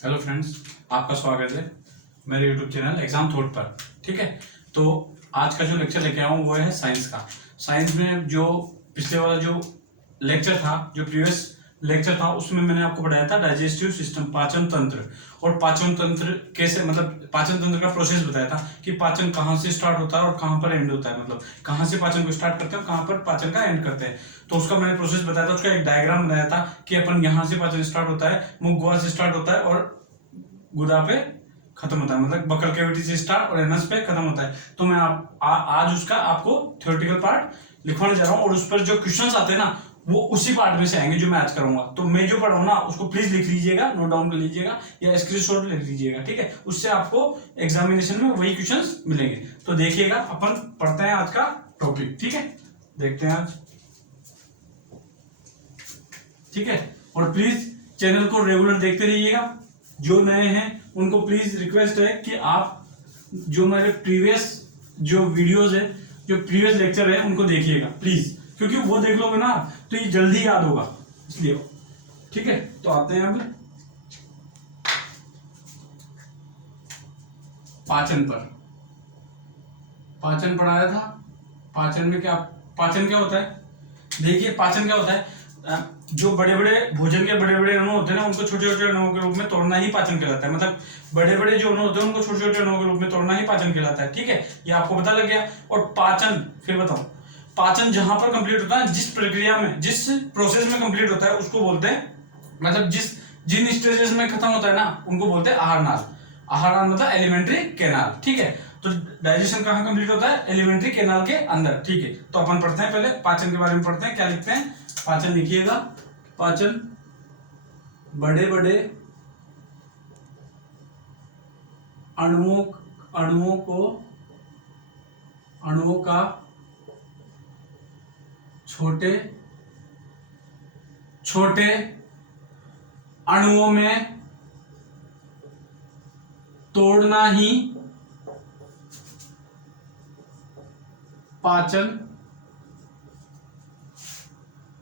Hello friends, आपका स्वागत है मेरे यूट्यूब चैनल एग्जाम थॉट पर। ठीक है, तो आज का जो लेक्चर लेके आया हूँ वो है साइंस का। साइंस में जो पिछले वाला जो लेक्चर था, जो प्रीवियस लेक्चर था, उसमें मैंने आपको बताया था डाइजेस्टिव सिस्टम, पाचन तंत्र। और पाचन तंत्र कैसे, मतलब पाचन तंत्र का प्रोसेस बताया था कि पाचन कहाँ से स्टार्ट होता है और कहाँ पर एंड होता है, मतलब कहाँ से पाचन को स्टार्ट करते हैं और कहाँ पर पाचन का एंड करते हैं। तो उसका मैंने प्रोसेस बताया था, उसका एक डायग्राम बनाया था कि अपन यहाँ से पाचन स्टार्ट होता है, मुख गुहा से स्टार्ट होता है और गुदा पे खत्म होता है, मतलब बकल कैविटी से स्टार्ट और एनस पे खत्म होता है। तो मैं आज उसका आपको थ्योरेटिकल पार्ट लिखवाने जा रहा हूँ और उस पर जो क्वेश्चंस आते हैं ना वो उसी पार्ट में से आएंगे जो मैं आज करूंगा। तो मैं जो पढ़ाऊँ ना उसको प्लीज लिख लीजिएगा, नोट डाउन कर लीजिएगा या स्क्रीनशॉट ले लीजिएगा। ठीक है, उससे आपको एग्जामिनेशन में वही क्वेश्चंस मिलेंगे। तो देखिएगा, अपन पढ़ते हैं आज का टॉपिक। ठीक है, देखते हैं आज। ठीक है, और प्लीज चैनल को रेगुलर देखते रहिएगा। जो नए हैं उनको प्लीज रिक्वेस्ट है कि आप जो मेरे प्रीवियस जो वीडियोस है, जो प्रीवियस लेक्चर है, उनको देखिएगा प्लीज, क्योंकि वो देख लोगे ना तो ये जल्दी याद होगा, इसलिए। ठीक है, तो आते हैं अब पाचन पर। पाचन पढ़ाया था। पाचन में पाचन क्या होता है? देखिए, पाचन क्या होता है, जो बड़े बड़े भोजन के बड़े बड़े अणु होते हैं ना उनको छोटे छोटे अणुओं के रूप में तोड़ना ही पाचन कहलाता है। मतलब बड़े बड़े जो अणु होते हैं उनको छोटे छोटे अणुओं के रूप में तोड़ना ही पाचन कहलाता है। ठीक है, ये आपको पता लग गया। और पाचन, फिर बताओ, पाचन जहां पर कंप्लीट होता है, जिस प्रक्रिया में, जिस प्रोसेस में कंप्लीट होता है उसको बोलते हैं, मतलब जिन स्टेजेस में खत्म होता है ना उनको बोलते हैं आहार नाल। आहार नाल मतलब एलिमेंट्री कैनाल। ठीक है, तो डाइजेशन कहाँ कंप्लीट होता है? एलिमेंट्री कैनाल के अंदर। ठीक है, तो अपन पढ़ते हैं, पहले पाचन के बारे में पढ़ते हैं। क्या लिखते हैं? पाचन लिखिएगा। पाचन बड़े बड़े अणुओं का छोटे छोटे अणुओं में तोड़ना ही पाचन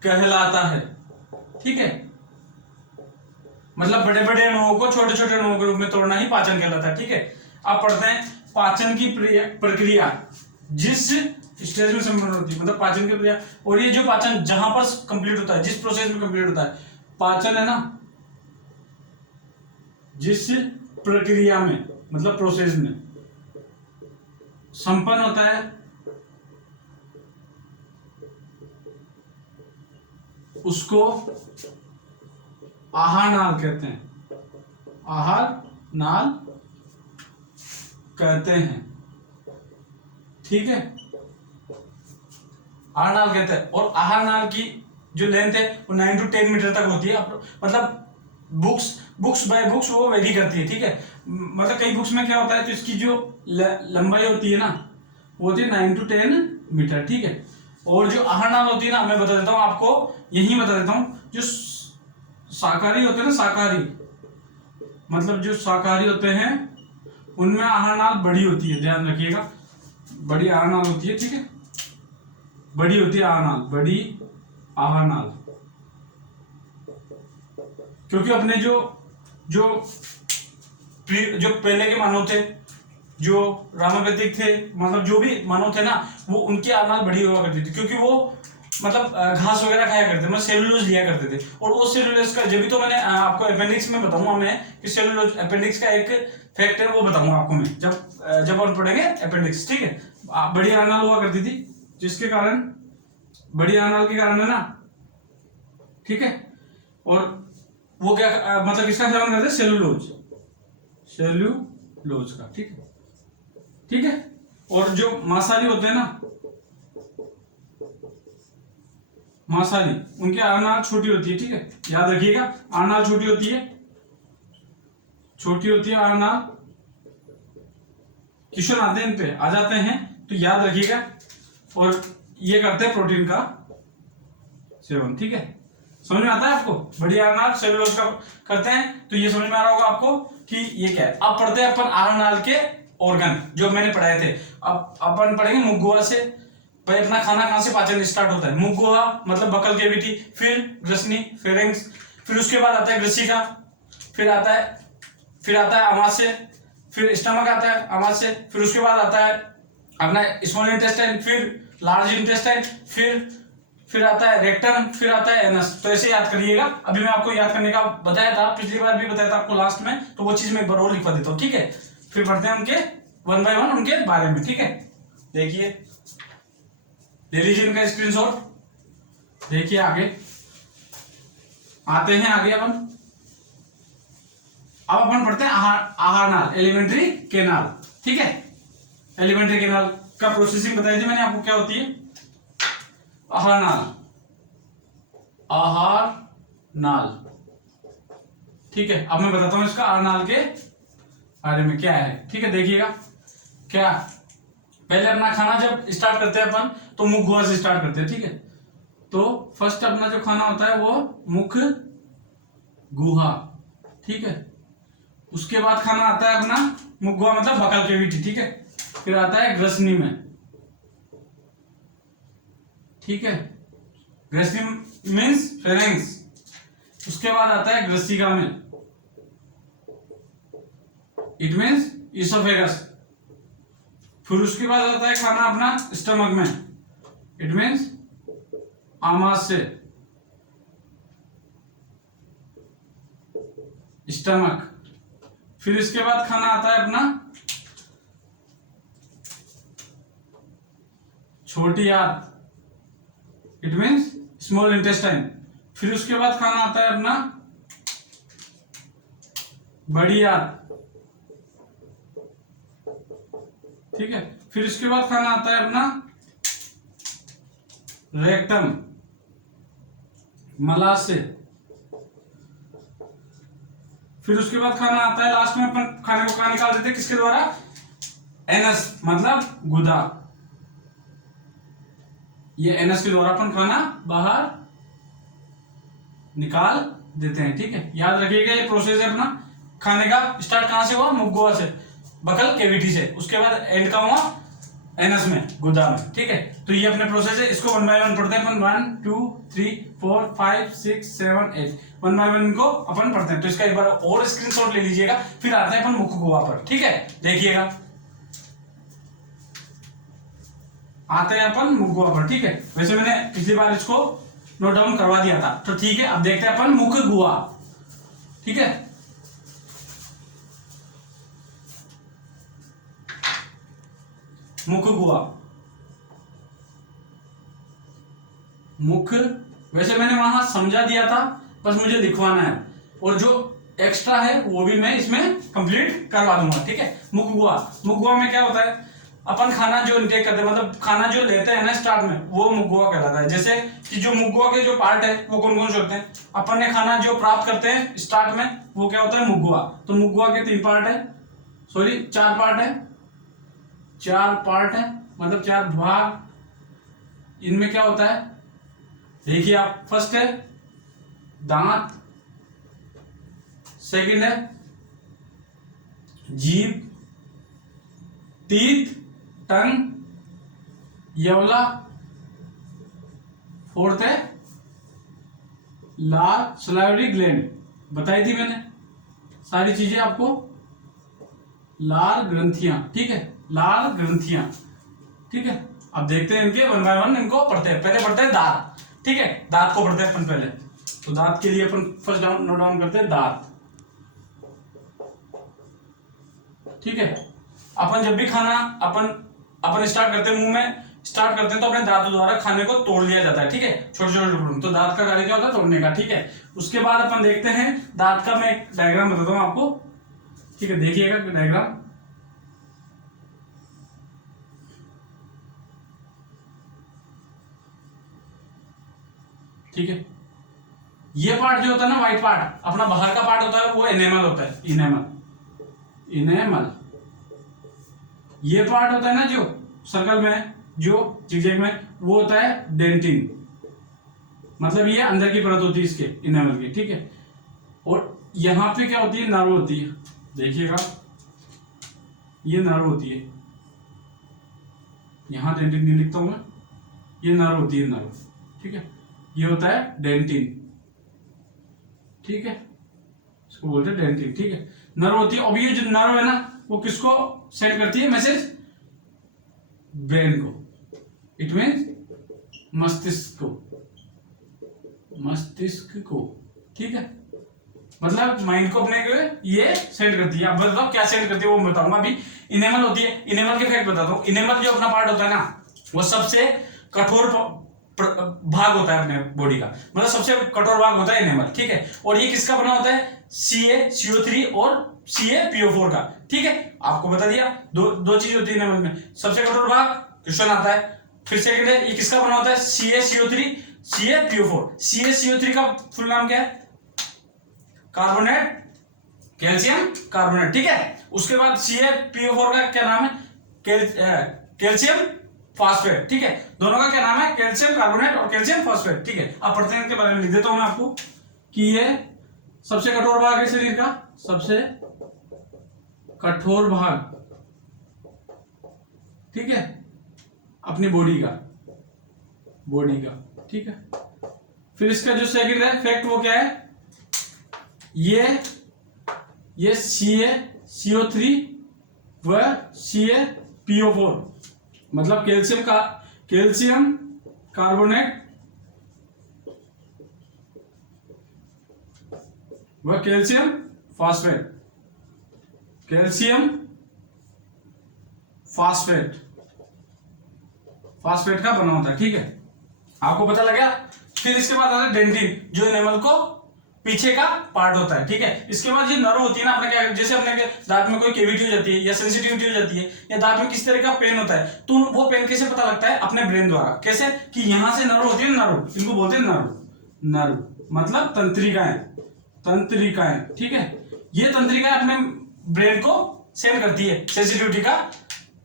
कहलाता है। ठीक है, मतलब बड़े बड़े अणुओं को छोटे छोटे अणुओं के रूप में तोड़ना ही पाचन कहलाता है। ठीक है, अब पढ़ते हैं पाचन की प्रक्रिया जिस स्टेज में संपन्न होती है, मतलब पाचन की प्रक्रिया। और ये जो पाचन जहां पर कंप्लीट होता है, जिस प्रोसेस में कंप्लीट होता है, पाचन है ना, जिस प्रक्रिया में, मतलब प्रोसेस में संपन्न होता है, उसको आहार नाल कहते हैं। आहार नाल कहते हैं। ठीक है, आहार नाल कहते हैं। और आहार नाल की जो लेंथ है वो 9 to 10 मीटर तक होती है। मतलब बुक्स बाय बुक्स वो वेरी करती है। ठीक है, मतलब कई बुक्स में क्या होता है, तो इसकी जो लंबाई होती है ना वो होती है 9 to 10 मीटर। ठीक है, और जो आहार नाल होती है ना, मैं बता देता हूं आपको, यही बता देता हूं, जो शाकाहारी होते हैं ना, शाकाहारी मतलब जो शाकाहारी होते हैं उनमें आहार नाल बड़ी होती है, ध्यान रखिएगा, बड़ी आहार नाल होती है। ठीक है, बड़ी होती है आहार नाल, बड़ी आहार नाल। क्योंकि अपने जो पहले के मानव थे, जो रामावैदिक थे, मतलब जो भी मानव थे ना, वो उनकी आहार नाल बड़ी हुआ करती थी, क्योंकि वो मतलब घास वगैरह खाया करते थे, मतलब सेलुलोज लिया करते थे। और वो सेलुलोज का, जब भी तो मैंने आपको अपेंडिक्स में बताऊंगा मैं कि सेलुलोज अपेंडिक्स का एक फैक्ट है, वो बताऊंगा आपको मैं जब हम पढ़ेंगे अपेंडिक्स। ठीक है, बड़ी आहार नाल हुआ करती थी, जिसके कारण, बड़ी आहार नाल के कारण है ना। ठीक है, और वो क्या मतलब किसका सेवन करते हैं? सेलुलोज का। ठीक है, ठीक है। और जो मांसाहारी होते हैं ना, मांसाहारी, उनकी आहार नाल छोटी होती है। ठीक है, याद रखिएगा, आहार नाल छोटी होती है, आहार नाल। क्वेश्चन आते हैं, इन पे आ जाते हैं, तो याद रखिएगा। और ये करते हैं प्रोटीन का सेवन। ठीक है, समझ में आता है आपको? बड़ी आहार नाल सेलुलोज का करते हैं, तो ये समझ में आ रहा होगा आपको कि ये क्या है। अब पढ़ते हैं अपन आहार नाल के ऑर्गन जो मैंने पढ़ाए थे। अब अपन पढ़ेंगे मुख गुहा से। भाई अपना खाना कहां से पाचन स्टार्ट होता है? मुख गुहा मतलब बकल कैविटी, फिर ग्रसनी, फेरेंक्स, फिर उसके बाद आता है ग्रसिका, फिर आता है फिर आता है आमाशय, फिर स्टमक आता है आमाशय, फिर उसके बाद आता है अपना स्मॉल इंटेस्टाइन, फिर लार्ज इंटेस्टाइन, फिर आता है रेक्टम, फिर आता है एनस। तो ऐसे याद करिएगा। अभी मैं आपको याद करने का बताया था, पिछली बार भी बताया था आपको लास्ट में, तो वो चीज मैं एक बार और लिखवा देता हूँ, ठीक है। फिर पढ़ते हैं उनके वन बाय वन उनके बारे में, ठीक है। देखिए, ले लीजिए इनका स्क्रीनशॉट। देखिए आगे आते हैं, आगे अब अपन पढ़ते हैं आहार नाल, एलिमेंट्री केनाल, ठीक है। एलिमेंट्री केनाल का प्रोसेसिंग बताई थी मैंने आपको, क्या होती है आहार नाल, आहार नाल, ठीक है। अब मैं बताता हूं इसका आहार नाल के बारे में क्या है, ठीक है। देखिएगा, क्या पहले अपना खाना जब स्टार्ट करते हैं अपन तो मुख गुहा से स्टार्ट करते हैं, ठीक है। तो फर्स्ट अपना जो खाना होता है वो मुख गुहा, ठीक है। उसके बाद खाना आता है अपना मुख गुहा मतलब बकल कैविटी, ठीक है। फिर आता है ग्रसनी में, ठीक है। ग्रसनी मीन्स फेरेंक्स। उसके बाद आता है ग्रसिका में, इट मीन्स इसोफेगस। फिर उसके बाद आता है खाना अपना स्टमक में, इट मीन्स आमाशय, स्टमक। फिर इसके बाद खाना आता है अपना छोटी आंत, इट मीन्स स्मॉल इंटेस्टाइन। फिर उसके बाद खाना आता है अपना बड़ी आंत, ठीक है। फिर इसके बाद खाना आता है अपना रेक्टम, मलाशय। फिर उसके बाद खाना आता है, लास्ट में अपन खाने को कहां निकाल देते हैं, किसके द्वारा, एनस मतलब गुदा। ये एनस के द्वारा अपन खाना बाहर निकाल देते हैं, ठीक है। याद रखिएगा ये प्रोसेस है अपना खाने का। स्टार्ट कहां से हुआ, मुख गुहा से, बकल कैविटी से, उसके बाद एंड का हुआ एनस में, गुदा में, ठीक है। तो ये अपने प्रोसेस है, इसको वन बाय वन पढ़ते हैं अपन। 1 2 3 4 5 6 7 8 वन बाय वन इनको अपन पढ़ते हैं। तो इसका एक बार और स्क्रीनशॉट ले लीजिएगा। फिर आते हैं अपन मुख गुहा पर, ठीक है। देखिएगा, आते हैं अपन मुख गुहा पर, ठीक है। वैसे मैंने पिछली बार इसको नोट डाउन करवा दिया था, तो ठीक है। अब देखते हैं अपन मुख गुहा, ठीक है। मुख गुहा, मुख, वैसे मैंने वहां समझा दिया था, बस मुझे लिखवाना है, और जो एक्स्ट्रा है वो भी मैं इसमें कंप्लीट करवा दूंगा, ठीक है। मुख गुहा, मुख गुहा में क्या होता है, अपन खाना जो इंटेक करते हैं, मतलब खाना जो लेते हैं ना स्टार्ट में, वो मुख गुहा कहलाता है। जैसे कि जो मुख गुहा के जो पार्ट है वो कौन कौन से होते हैं, अपन ने खाना जो प्राप्त करते हैं स्टार्ट में वो क्या होता है, मुख गुहा। तो मुख गुहा के 3 पार्ट है, सॉरी 4 पार्ट है, 4 पार्ट है, मतलब 4 भाग। इनमें क्या होता है, देखिए आप, फर्स्ट है दांत, सेकंड है जीभ, टीथ, टंग, यवला, फोर्थ है लार सलाइवरी ग्लैंड, बताई थी मैंने सारी चीजें आपको, लार ग्रंथियां, ठीक है, लार ग्रंथियां, ठीक है। अब देखते हैं इनके वन बाय वन, इनको पढ़ते हैं। पहले पढ़ते हैं दांत, ठीक है। दांत को पढ़ते हैं अपन पहले। तो दांत के लिए अपन फर्स्ट नोट डाउन करते हैं दांत, ठीक है। अपन जब भी खाना अपन स्टार्ट करते हैं, मुंह में स्टार्ट करते हैं, तो अपने दांतों द्वारा खाने को तोड़ लिया जाता है, ठीक है, छोटे छोटे टुकड़ों में। तो दांत का कार्य क्या होता है, तोड़ने का, ठीक है। उसके बाद अपन देखते हैं दांत का, मैं एक डायग्राम बताता हूं आपको, ठीक है। देखिएगा डायग्राम, ठीक है। ये पार्ट जो होता है ना, व्हाइट पार्ट, अपना बाहर का पार्ट होता है, वो एनेमल होता है, इनेमल, इनेमल। ये पार्ट होता है ना जो सर्कल में, जो जिगजैग में, वो होता है डेंटिन, मतलब ये अंदर की परत होती है इसके इनेमल की, ठीक है। और यहां पे क्या होती है, नर्व होती है, देखिएगा ये नर्व होती है, यहां डेंटिन नहीं लिखता हूं मैं, ये नर्व होती है, नर्व, ठीक है। ये होता है डेंटिन, ठीक है, इसको बोलते हैं डेंटिन, ठीक है। नर्व होती है। और ये जो नर्व है ना वो किसको सेंड करती है मैसेज? ब्रेन को। इट मीन मस्तिष्क को, ठीक है, मतलब माइंड को अपने ये सेंड करती है। अब बताओ क्या सेंड करती है वो बताऊंगा अभी। इनेमल होती है, इनेमल के फैक्ट बताता हूँ। इनेमल जो अपना पार्ट होता है ना वो सबसे कठोर भाग होता है अपने बॉडी का, मतलब सबसे कठोर भाग होता है इनेमल, ठीक है। और ये किसका बना होता है? CaCO3 और CaPO4 का, ठीक है। आपको बता दिया दो चीज होती है इनेमल में। सबसे कठोर भाग क्वेश्चन आता है। फिर सेकंड है ये किसका बना होता है? CaCO3 CaPO4। CaCO3 का फुल नाम क्या है? कार्बोनेट कैल्शियम कार्बोनेट, ठीक है। उसके बाद CaPO4 का क्या नाम है? कैल्शियम फास्फेट, ठीक है। दोनों का क्या नाम है? कैल्शियम कार्बोनेट और कैल्शियम फास्फेट, ठीक है। अब पढ़ते हैं इनके बारे में। लिख देता हूं मैं आपको कि ये सबसे कठोर भाग है शरीर का, सबसे कठोर भाग, ठीक है, अपनी बॉडी का, ठीक है। फिर इसका जो सेकंड है फैक्ट वो क्या है? ये CaCO3 व CaPO4 मतलब कैल्शियम कार्बोनेट व कैल्शियम फास्फेट का बना होता है, ठीक है। आपको पता लगा। फिर इसके बाद आता है डेंटिन, जो एनिमल को पीछे का पार्ट होता है, ठीक है। इसके बाद ये नर्व होती है ना अपने, क्या जैसे अपने दांत में कोई केविटी हो जाती है या सेंसिटिविटी हो जाती है या दांत में किस तरह का पेन होता है, तो वो पेन कैसे पता लगता है? अपने ब्रेन द्वारा। कैसे? कि यहां से नर्व होती है, नर्व, इनको बोलते हैं नर्व मतलब तंत्रिकाएं, ठीक है। ये तंत्रिकाएं अपने ब्रेन को सेंड करती है सेंसिटिविटी का,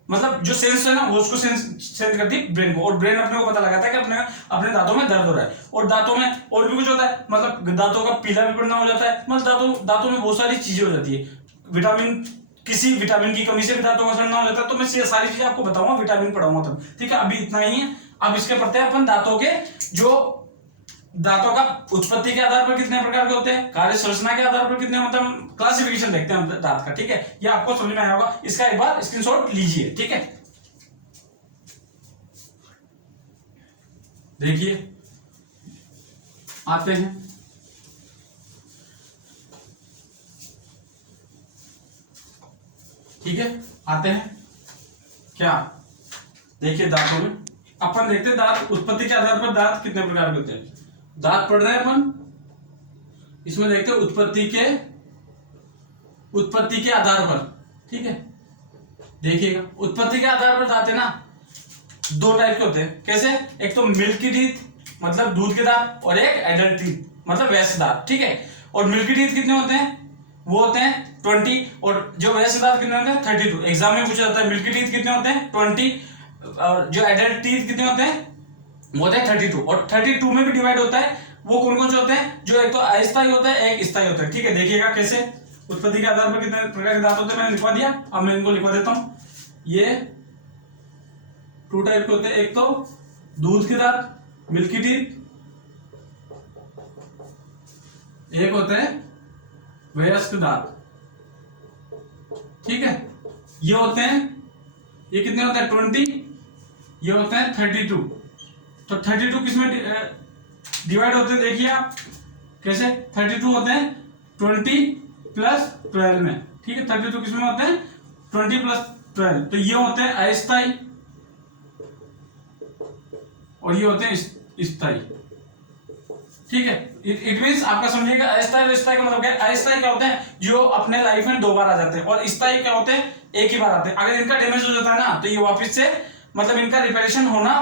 मतलब जो सेंस है ना वो उसको सेंड करती है ब्रेन को। और ब्रेन अपने को पता लगाता है कि अपने दांतों में दर्द हो रहा है। और दांतों में और भी कुछ होता है, मतलब दांतों का पीला भी पड़ना हो जाता है, मतलब दांतों में बहुत सारी चीजें हो जाती है। किसी विटामिन की कमी से भी दांतों का सड़ना हो जाता है। तो मैं ये सारी चीजें आपको बताऊंगा, विटामिन पढ़ाऊंगा तब, ठीक है। अभी इतना ही है। अब इसके पढ़ते हैं अपन दांतों का उत्पत्ति के आधार पर कितने प्रकार के होते हैं, कार्य संरचना के आधार पर कितने, मतलब क्लासिफिकेशन देखते हैं हम दांत का, ठीक है। ये आपको समझ में आया होगा। इसका एक बार स्क्रीनशॉट लीजिए, ठीक है। देखिए आते हैं, ठीक है, आते हैं क्या? देखिए दांतों में अपन देखते हैं दांत उत्पत्ति के आधार पर दांत कितने प्रकार के होते हैं। दांत पढ़ रहे हैं अपन, इसमें देखते हैं उत्पत्ति के आधार पर, ठीक है। देखिएगा उत्पत्ति के आधार पर दांत है ना दो टाइप के होते हैं। कैसे? एक तो मिल्की टीथ मतलब दूध के दांत, और एक एडल्ट टीथ मतलब वयस्क दांत, ठीक है। और मिल्की टीथ कितने होते हैं? वो होते हैं 20, और जो वयस्क दांत कितने होते हैं? 32। एग्जाम में पूछा जाता है मिल्की टीथ कितने होते हैं? 20। और जो एडल्ट टीथ कितने होते हैं? वो होते हैं 32। और 32 में भी डिवाइड होता है। वो कौन कौन से होते हैं? जो एक तो अस्थायी होता है, एक स्थायी होता है, ठीक है। देखिएगा कैसे उत्पत्ति के आधार पर कितने प्रकार के दांत होते हैं, मैंने लिखवा दिया। अब मैं इनको लिखवा देता हूं। ये 2 टाइप के होते हैं, एक तो दूध के दांत मिल्की टीथ, एक होते हैं वयस्क दांत, ठीक है। ये होते हैं, ये कितने होते हैं? 20। ये होते हैं 32। तो 32 किसमें डिवाइड होते हैं? देखिए आप कैसे 32 होते हैं 20 प्लस 12 में, ठीक है। 32 किसमें होते हैं? 20 प्लस 12। तो ये होते हैं अस्थायी और ये होते हैं स्थायी, ठीक है। इट मींस आपका समझिएगा अस्थायी और स्थायी का मतलब क्या है। अस्थायी क्या होते हैं? जो अपने लाइफ में 2 बार आ जाते हैं, और स्थायी क्या होते हैं? एक ही बार आते हैं। अगर इनका डैमेज हो जाता है ना तो ये वापस से मतलब इनका रिपेयरेशन होना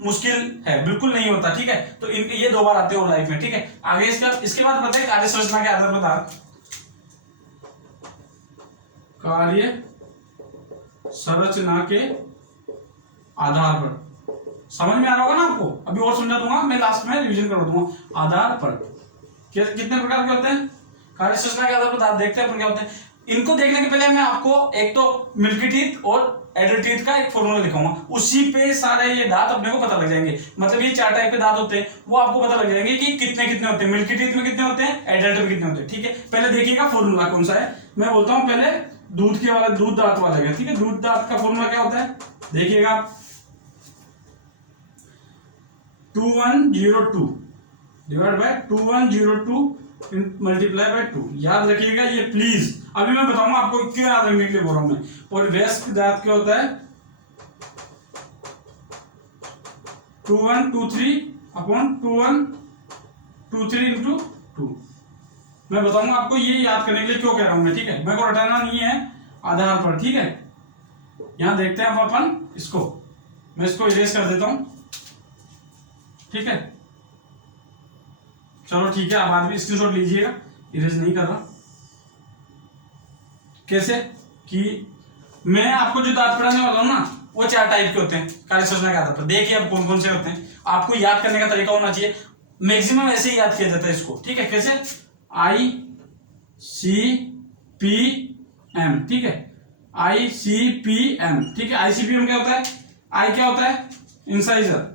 मुश्किल है, बिल्कुल नहीं होता, ठीक है। तो इनके ये 2 बार आते हैं लाइफ में, ठीक है। आगे इसके बाद बताए कार्य संरचना के आधार पर कार्य संरचना के आधार पर समझ में आ रहा होगा ना आपको। अभी और समझा दूंगा मैं, लास्ट में रिवीजन करवा दूंगा। आधार पर कितने प्रकार के होते हैं? कार्य संरचना के आधार पर दांत देखते हैं अपन क्या होते हैं। इनको देखने के पहले मैं आपको एक तो मिल्की टीथ और एडल्ट टीथ का एक फॉर्मूला दिखाऊंगा, उसी पे सारे ये दांत अपने को पता लग जाएंगे। मतलब ये 4 टाइप के दांत होते हैं, वो आपको पता लग जाएंगे कि कितने कितने होते हैं, मिल्की टीथ में कितने होते हैं, एडल्ट में कितने होते हैं। ठीक है, पहले देखिएगा फॉर्मूला कौन सा है। मैं बोलता हूं पहले दूध के वाला, दूध दांत वाला है। ठीक है, दूध दांत का फॉर्मूला क्या होता है, देखिएगा 2102 डिवाइड बाय 2102 मल्टीप्लाई बाय 2। याद रखिएगा ये प्लीज, अभी मैं बताऊंगा आपको क्यों याद रखने के लिए बोल रहा हूं मैं। और वयस्क दांत क्या होता है 2123 अपॉन 2123 इंटू 2। मैं बताऊंगा आपको ये याद करने के लिए क्यों कह रहा हूं मैं। ठीक है, मेरे को रटाना नहीं है आधार पर। ठीक है, यहां देखते हैं अब अपन इसको, मैं इसको इरेज कर देता हूं। ठीक है, चलो ठीक है, अब बाद में स्क्रीनशॉट लीजिएगा, इरेज नहीं कर रहा। कैसे कि मैं आपको जो दांत पढ़ाने वाला हूं ना, वो 4 टाइप के होते हैं कार्य संरचना के आधार पर। देखिए अब कौन कौन से होते हैं, आपको याद करने का तरीका होना चाहिए। मैक्सिमम ऐसे ही याद किया जाता है इसको। ठीक है, कैसे ICPM। ठीक है, ICPM। ठीक है, ICPM क्या होता है, आई क्या होता है इंसाइजर,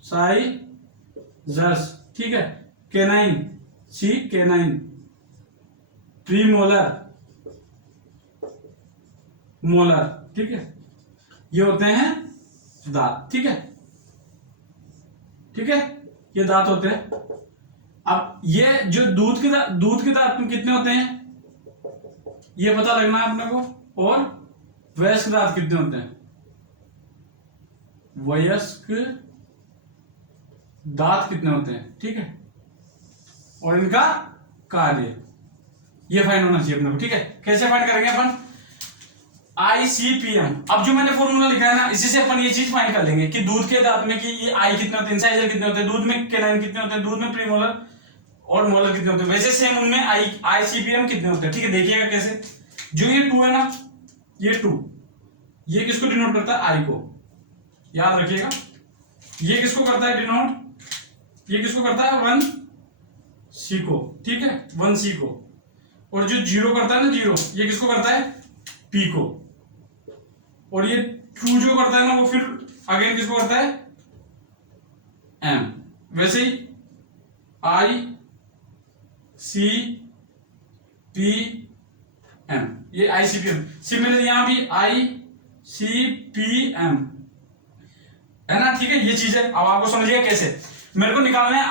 इंसाइजर्स। ठीक है, कैनाइन, सी कैनाइन, प्रीमोलर, मोलर। ठीक है, ये होते हैं दांत। ठीक है, ठीक है, ये दांत होते हैं। अब ये जो दूध के दांत में कितने होते हैं ये पता लगना है अपने को, और वयस्क दांत कितने होते हैं, वयस्क दांत कितने होते हैं। ठीक है, और इनका कार्य ये फाइंड होना चाहिए अपने को। ठीक है, कैसे फाइंड करेंगे अपन, ICPM। अब जो मैंने फॉर्मूला लिखा है ना, इसी से अपन ये चीज फाइंड कर लेंगे कि दूध के दांत में कि ये आई कितने होते हैं, इंसाइजर कितने होते हैं, दूध में कैनाइन कितने होते हैं, दूध में प्रीमोलर और मोलर कितने होते हैं, वैसे सेम उनमें ICPM कितने होते हैं। ठीक है, देखिएगा कैसे, जो ये 2 है ना, ये 2 ये किसको डिनोट करता है, आई को। याद रखिएगा, ये किसको करता है डिनोट, ये किसको करता है 1C को। ठीक है, 1C को। और जो 0 करता है ना 0, ये किसको करता है P को। और ये 2 जो करता है ना, वो फिर अगेन किसको करता है M। वैसे ही ICPM, ये ICPM। सिमिलर यहां भी ICPM है ना। ठीक है, ये चीज है। अब आपको समझिएगा कैसे, मेरे को निकालना है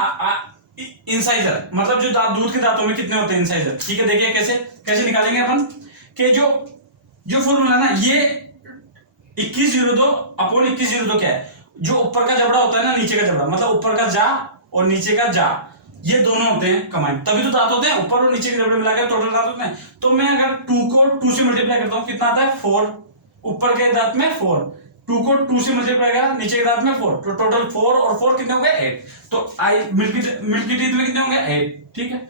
इंसाइजर, मतलब जो दूध के दांतों में कितने होते हैं इंसाइजर। ठीक है, देखिए कैसे कैसे निकालेंगे अपन कि जो फॉर्मूला ना, ये 2102 अपॉन 2102 क्या है, जो ऊपर का जबड़ा होता है ना, नीचे का जबड़ा, मतलब ऊपर का जा और नीचे का जा, ये दोनों होते हैं कंबाइंड, तभी तो दांत होते हैं। ऊपर और नीचे के जबड़े मिलाकर टोटल दांत होते हैं। तो मैं अगर 2 को 2 से मल्टीप्लाई करता हूं, कितना आता है 4, ऊपर के दांत में 4, 2 को 2 से मल्टीप्लाई करा नीचे के दांत में 4, तो टोटल 4 और 4 कितने हो गए 8। तो मिल्की टीथ में कितने होंगे 8। ठीक है,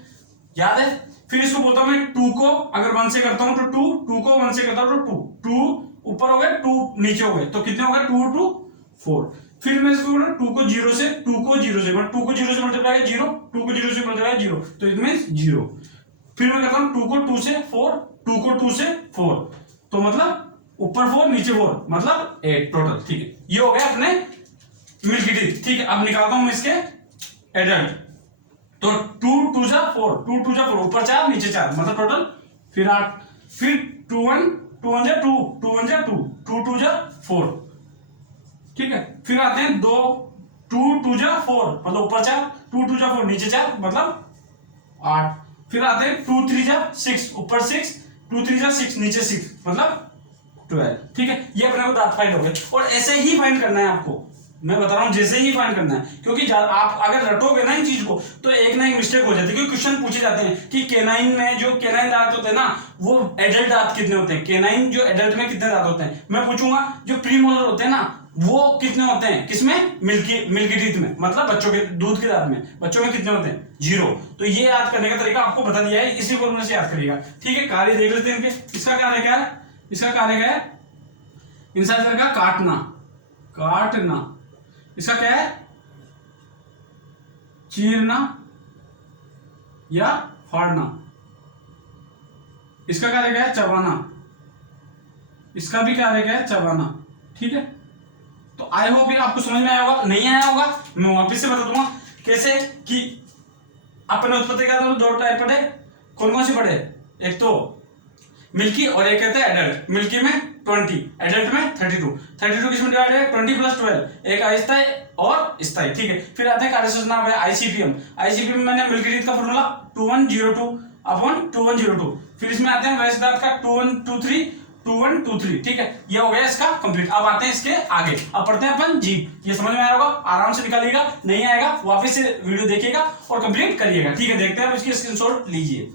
याद है। फिर इसको बोलता हूं मैं 2 को अगर 1 से करता हूं तो 2 को 1 से करता हूं तो 2 ऊपर हो गए, 2 नीचे हो गए, तो कितने हो गए 2 2 4। फिर मैं इसको 2 को 0 से 2 को 0 से 2 को 0 से मल्टीप्लाई 0, 2 को 0 से मल्टीप्लाई 0, तो इट मींस 0। फिर मैं करता हूं 2 को 2 से 4, 2 को 2 से 4, तो मतलब ऊपर 4 नीचे 4, मतलब 8 टोटल। ठीक है, ये हो गया अपने मिल्की टीथ। ठीक है, अब निकालता हूं मैं इसके एडल्ट, तो 2 2 जा 4, 2 2 जा 4, ऊपर 4 नीचे 4, मतलब टोटल फिर 8। फिर 2 1 जा 2, 2 1 जा 2, 2 2 जा 4। ठीक है, फिर आते हैं 2 2 जा 4, मतलब ऊपर 4, 2 2 जा 4 नीचे 4, मतलब 8। फिर आते हैं 2 3 जा 6, ऊपर 6, 2 3 जा 6 नीचे 6, मतलब 12। ठीक है, ये अपने को दांत फाइंड हो गए। और ऐसे ही फाइंड करना है आपको, मैं बता रहा हूं जैसे ही फाइंड करना है, क्योंकि आप अगर रटोगे ना इन चीज को तो एक ना एक मिस्टेक हो जाती है। क्योंकि क्वेश्चन पूछे जाते हैं कि कैनाइन में जो कैनाइन दांत होते हैं ना, वो एडल्ट दांत कितने होते हैं, कैनाइन जो एडल्ट में कितने दांत होते हैं। मैं पूछूंगा जो प्रीमोलर होते हैं ना, वो कितने होते हैं, किसमें, मिल्की टीथ में, मतलब बच्चों के दूध के दांत में, बच्चों में कितने होते हैं 0। तो ये याद करने का तरीका आपको बता दिया है, इसी फॉर्मूले से याद करिएगा। ठीक है, कार्य देख लेते हैं इनके। इसका कार्य क्या है, इसका कार्य क्या है, इंसाइजर का काटना। इसका क्या है, चीरना या फाड़ना, इसका कार्य क्या है? चबाना, इसका भी कार्य क्या है? चबाना। ठीक है, तो आई होप ये आपको समझ में आया होगा। नहीं आया होगा मैं वापिस से बता दूंगा कैसे कि अपने उत्पत्ति का तो दो टाइप पढ़े, कौन कौन से पढ़े? एक तो मिल्की और एक कहते हैं एडल्ट। मिल्की में 20, एडल्ट में 32। 32 किसमें डिवाइड है? 20 + 12, एक अस्थायी और स्थायी। ठीक है, फिर आते हैं कार्य सूचना है आईसीपीएम। आईसीपीएम मैंने मिल्की रीत का फॉर्मूला 2102/2102। फिर इसमें आते हैं वैश्यदात का 2123/2123। ठीक है, ये हो गया इसका कंप्लीट। अब आते हैं इसके आगे, अब पढ़ते हैं अपन जीव। ये समझ में आया होगा, आराम से निकालिएगा, नहीं आएगा वापस से वीडियो देखिएगा और कंप्लीट करिएगा। ठीक है, देखते हैं, अब इसकी स्क्रीनशॉट लीजिए।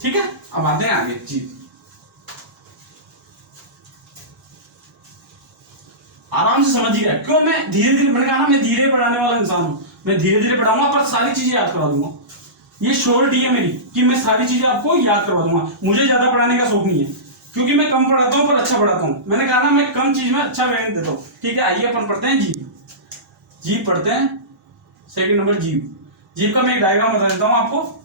ठीक है, अब आते हैं आगे जीव। आराम से समझिएगा, क्यों मैं धीरे धीरे, मैंने कहा ना मैं धीरे पढ़ाने वाला इंसान हूं, मैं धीरे धीरे पढ़ाऊंगा पर सारी चीजें याद करवा दूंगा। ये श्योरिटी है मेरी कि मैं सारी चीजें आपको याद करवा दूंगा। मुझे ज्यादा पढ़ाने का शौक नहीं है, क्योंकि मैं कम पढ़ाता हूं पर अच्छा पढ़ाता हूं। मैंने कहा ना मैं कम चीज में अच्छा व्यायाम देता हूं। ठीक है, आइए अपन पढ़ते हैं जीव। जीव पढ़ते हैं, सेकंड नंबर जीव। जीव का मैं एक डायग्राम बता देता हूं आपको।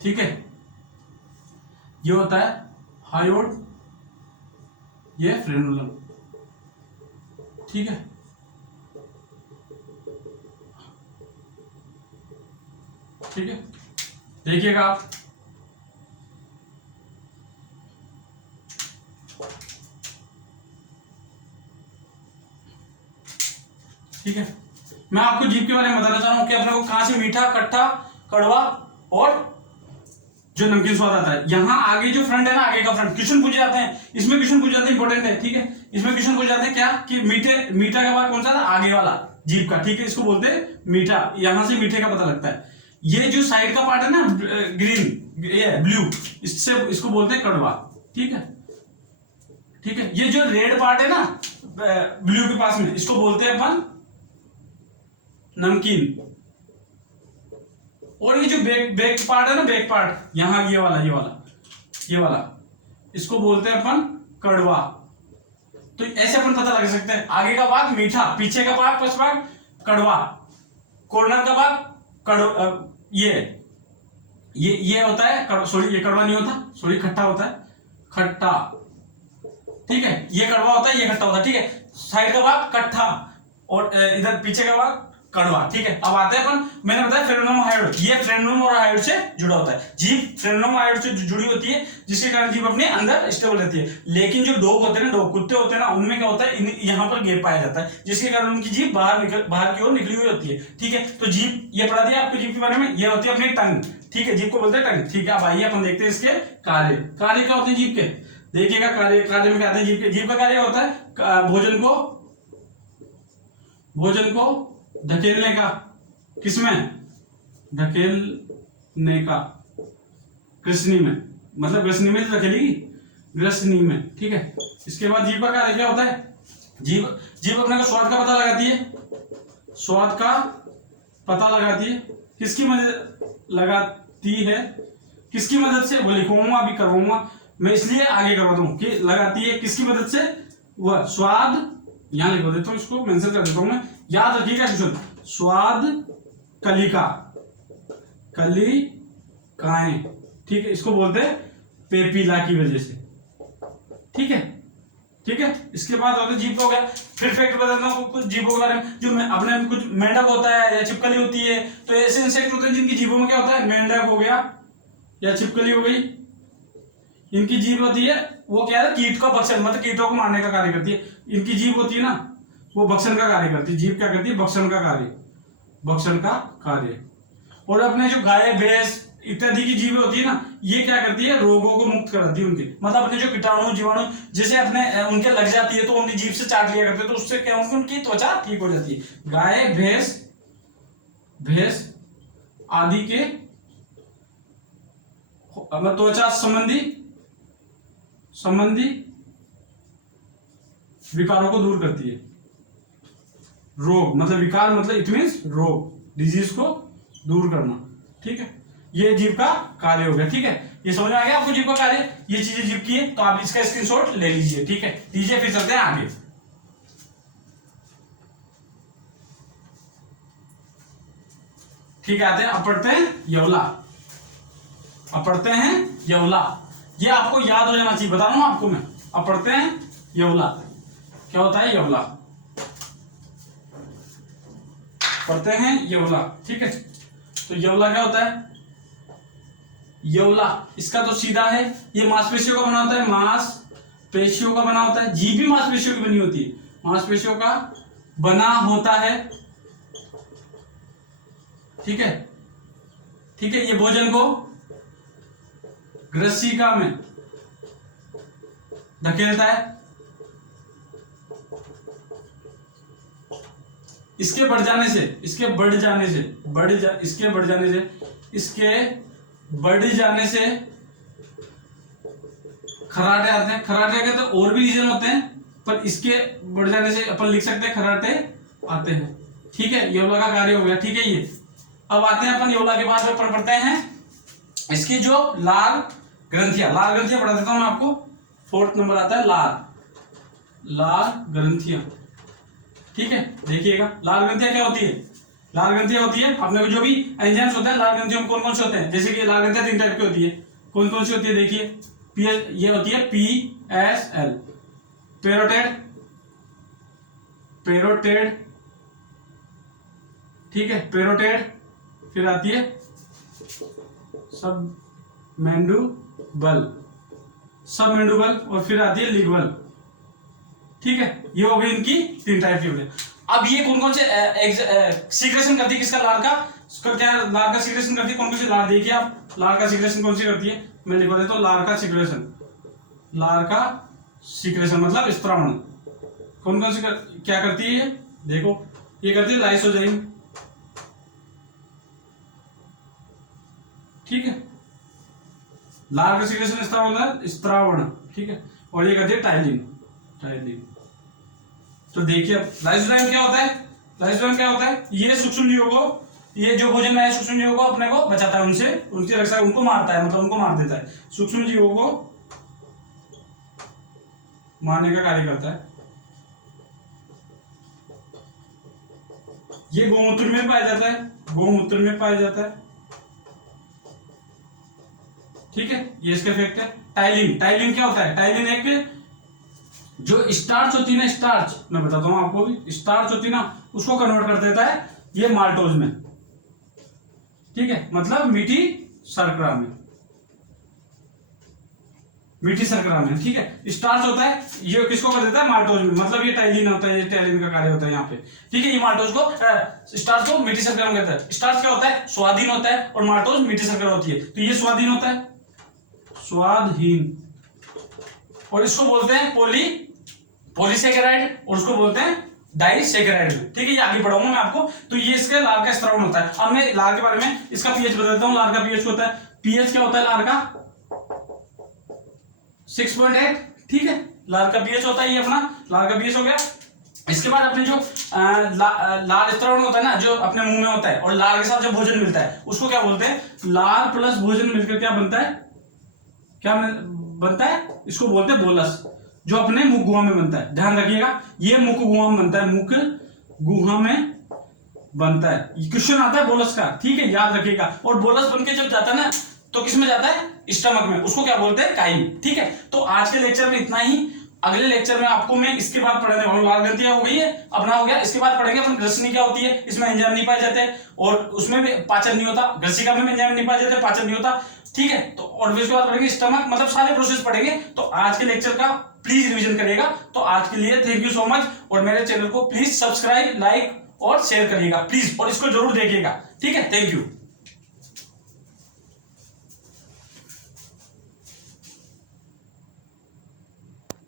ठीक है, ये होता है हायोड, ये फ्रेनुलम। ठीक है, ठीक है, देखिएगा आप। ठीक है, मैं आपको जीभ के बारे में बताना चाह रहा हूं कि अपने को कहां से मीठा, खट्टा, कड़वा और जो नमकीन स्वाद आता है। यहां आगे जो फ्रंट है ना, आगे का फ्रंट क्वेश्चन पूछे जाते हैं, इसमें क्वेश्चन पूछे जाते हैं, इंपॉर्टेंट है। ठीक है, इसमें क्वेश्चन पूछे जाते हैं क्या कि मीठा का भाग कौन सा था? आगे वाला जीभ का। ठीक है, इसको बोलते हैं मीठा, यहां से मीठे का पता लगता है। ये जो साइड का पार्ट है ना ग्रीन, ये ब्लू, इससे इसको बोलते हैं कड़वा। ठीक है, ठीक है, ये जो रेड पार्ट है ना ब्लू के पास में, इसको बोलते हैं अपन नमकीन। और ये जो बैक पार्ट है ना, बैक पार्ट यहां, ये वाला इसको बोलते हैं अपन कड़वा। तो ऐसे अपन पता लगा सकते हैं, आगे का भाग मीठा, पीछे का भाग पश्च भाग कड़वा, कॉर्नर का भाग ये होता है सॉरी, ये कड़वा नहीं होता, सॉरी खट्टा होता है, खट्टा। ठीक है, ये कड़वा होता है, ये खट्टा होता है। ठीक है, साइड का भाग कट्ठा और इधर पीछे का भाग कड़वा। ठीक है, अब आते हैं अपन, मैंने बताया फ्रेनुलम हायोड, ये फ्रेनुलम और हायोड से जुड़ा होता है। जीभ फ्रेनुलम हायोड से जुड़ी होती है, जिसके कारण जीभ अपने अंदर स्टेबल रहती है। लेकिन जो डॉग होते हैं ना, डॉग कुत्ते होते हैं ना, उनमें क्या होता है, यहाँ पर गैप पाया जाता है, जिसके कारण उनकी जीभ बाहर की ओर निकली हुई होती है। ठीक है, तो जीभ ये पढ़ा दिया आपको जीभ के बारे में, ये होती है अपनी टंग। ठीक है, जीभ को बोलते हैं टंग। ठीक है, अब आइए अपन देखते हैं इसके कार्य क्या होते हैं जीभ के। देखिएगा कार्य में क्या आते हैं जीभ के। जीभ का कार्य होता है भोजन को धकेलने का, किसमें? धकेलने का, ग्रसनी में, मतलब ग्रसनी में तो धकेलेगी, ग्रसनी में। ठीक है, इसके बाद जीभ का कार्य क्या होता है? जीभ अपने को स्वाद का पता लगाती है, स्वाद का पता लगाती है। किसकी मदद लगाती है? किसकी मदद से? वो लिखूंगा, अभी करवाऊंगा मैं, इसलिए आगे करवाता हूं कि लगाती है किसकी मदद से? वह स्वाद, यहां लिखवा देता हूं, इसको मेंशन कर देता हूं मैं, याद रखिएगा स्वाद कलिका, कलिकाएं। ठीक है, इसको बोलते हैं पेपीला की वजह से। ठीक है, ठीक है, इसके बाद होता है जीभ हो गया। फिर फैक्ट बताता हूं कुछ जीभों के बारे में। जो अपने कुछ मेंढक होता है या छिपकली होती है, तो ऐसे इंसेक्ट होते हैं जिनकी जीभों में क्या होता है? मेंढक हो गया या छिपकली हो गई, इनकी जीभ होती है वो क्या है? कीट का भक्षण, मतलब कीटों को मारने का कार्य करती है। इनकी जीभ होती है ना, वो भक्षण का कार्य करती है। जीभ क्या करती है? भक्षण का कार्य। और अपने जो गाय, भैंस इत्यादि की जीभ होती है ना, ये क्या करती है? रोगों को मुक्त कराती है उनके, मतलब अपने जो कीटाणु जीवाणु जैसे अपने उनके लग जाती है तो अपनी जीभ से चाट लिया करते हैं, तो उससे क्या उनकी त्वचा ठीक हो जाती है। गाय, भैंस आदि के त्वचा संबंधी विकारों को दूर करती है। रोग मतलब विकार, मतलब इट मींस रोग, डिजीज को दूर करना। ठीक है, ये जीव का कार्य हो गया। ठीक है, ये समझ में आ गया आपको जीव का कार्य, ये चीजें जीव की है, तो आप इसका स्क्रीनशॉट ले लीजिए। ठीक है, लीजिए, फिर चलते हैं आगे। ठीक है, आते हैं, अब पढ़ते हैं यवला। अब पढ़ते हैं यवला, ये आपको याद हो जाना चाहिए, बता रहा हूं आपको मैं। अब पढ़ते हैं यवला, क्या होता है यवला, पढ़ते हैं यवला। ठीक है, तो यवला क्या होता है? यवला इसका तो सीधा है, ये मांसपेशियों का बना होता है, मांसपेशियों का बना होता है, जीभ भी मांसपेशियों की बनी होती है, मांसपेशियों का बना होता है। ठीक है, ठीक है, ये भोजन को ग्रसिका में धकेलता है। इसके बढ़ जाने से, इसके बढ़ जाने से, इसके बढ़ जाने से, इसके बढ़ जाने से खराटे आते हैं। खराटे के तो और भी रीजन होते हैं, पर इसके बढ़ जाने से अपन लिख सकते हैं खराटे आते हैं। ठीक है, यवला का कार्य हो गया। ठीक है, ये अब आते हैं अपन यवला के बाद अपन पढ़ते हैं इसकी जो लाल ग्रंथियां। लाल ग्रंथियां पढ़ा देता हूं मैं आपको, 4th नंबर आता है लाल ग्रंथियां। ठीक है, देखिएगा लाल ग्रंथियां क्या होती है। लाल ग्रंथियां होती है अपने को जो भी एंजाइम्स होते हैं, लाल ग्रंथियों में कौन कौन से होते हैं, जैसे कि लाल ग्रंथियां 3 टाइप की होती है, कौन कौन सी होती है देखिए। पीएस, ये होती है PSL, पेरोटेड। ठीक है, पेरोटेड, फिर आती है सब मेंडुबल, और फिर आती है लिग्वल। ठीक है, ये हो गई इनकी 3 टाइप की हो गई। अब ये कौन कौन से सीक्रेशन करती है किसका, लार का, क्या लार का सीक्रेशन करती है, कौन कौन सी लार देखिए आप, लार का सीक्रेशन कौन सी करती है, मैं लिखवा देता हूं लार का सीक्रेशन मतलब स्त्रावण। कौन कौन सी क्या करती है ये देखो, ये करती है लाइसोजाइम। ठीक है, लार का सीक्रेशन स्त्रावण। ठीक है, और ये करती है टाइलिन। तो देखिए लाइसोजाइम क्या होता है, लाइसोजाइम क्या होता है, ये सूक्ष्म जीवों को, ये जो भोजन में है सूक्ष्म जीवों को अपने को बचाता है, उनसे उनकी रक्षा, उनको मारता है, मतलब उनको मार देता है, सूक्ष्म जीवों को मारने का कार्य करता है। ये गोमूत्र में पाया जाता है, गोमूत्र में पाया जाता है। ठीक है, ये इसका इफेक्ट है। टाइलिन क्या होता है, टाइलिन एक जो स्टार्च होती है ना, स्टार्च मैं बताता हूं आपको भी, स्टार्च होती है ना, उसको कन्वर्ट कर देता है ये माल्टोज में। ठीक है, मतलब मीठी शर्करा में, ठीक है, स्टार्च होता है, ये किसको कर देता है माल्टोज में, मतलब ये टाइलिन होता है, ये टाइलिन का कार्य होता है यहाँ पे। ठीक है, ये माल्टोज को, स्टार्च को मीठी शर्करा में कहता है। स्टार्च क्या होता है, स्वादहीन होता है, और माल्टोज मीठी शर्करा होती है, तो ये स्वादहीन होता है, स्वादहीन, और इसको बोलते हैं पॉलीसेकेराइड, और उसको बोलते हैं डाइसेकेराइड। ठीक है, ये आगे बढ़ाऊंगा मैं आपको। तो ये इसका लार का स्त्रावण होता है। अब मैं लार के बारे में इसका पीएच बता देता हूं। लार का पीएच होता है, पीएच क्या होता है लार का 6.8। ठीक है, लार का पीएच होता है ये अपना, लार का पीएच हो गया। इसके बाद अपने जो लार स्त्रावण होता है ना, जो अपने मुंह में होता है, और लार के साथ जो भोजन मिलता है उसको क्या बोलते हैं, लार प्लस भोजन मिलकर क्या बनता है, इसको बोलते हैं बोलस, जो अपने मुख गुहा में बनता है। ध्यान रखिएगा, ये मुख गुहा में बनता है, मुख गुहा में बनता है। क्वेश्चन आता है बोलस का, ठीक है, याद रखिएगा। और बोलस बन के जब जाता है ना, तो किस में जाता है, स्टमक में, उसको क्या बोलते हैं, काइम। ठीक है, तो आज के लेक्चर में इतना ही। अगले लेक्चर में आपको मैं इसके बाद पढ़ने वाला, लाल ग्रंथियां हो गई है, अपना हो गया, इसके बाद पढ़ेंगे अपन ग्रसनी क्या होती है, इसमें एंजाइम नहीं पाए जाते, और उसमें भी पाचन नहीं होता, ग्रसिका में एंजाइम नहीं पाए जाते, पाचन नहीं होता। ठीक है, तो और इसके बाद पढ़ेंगे स्टमक, मतलब सारे प्रोसेस पढ़ेंगे। तो आज के लेक्चर का प्लीज रिवीजन करिएगा। तो आज के लिए थैंक यू सो मच, और मेरे चैनल को प्लीज सब्सक्राइब, लाइक और शेयर करिएगा प्लीज, और इसको जरूर देखिएगा। ठीक है, थैंक यू।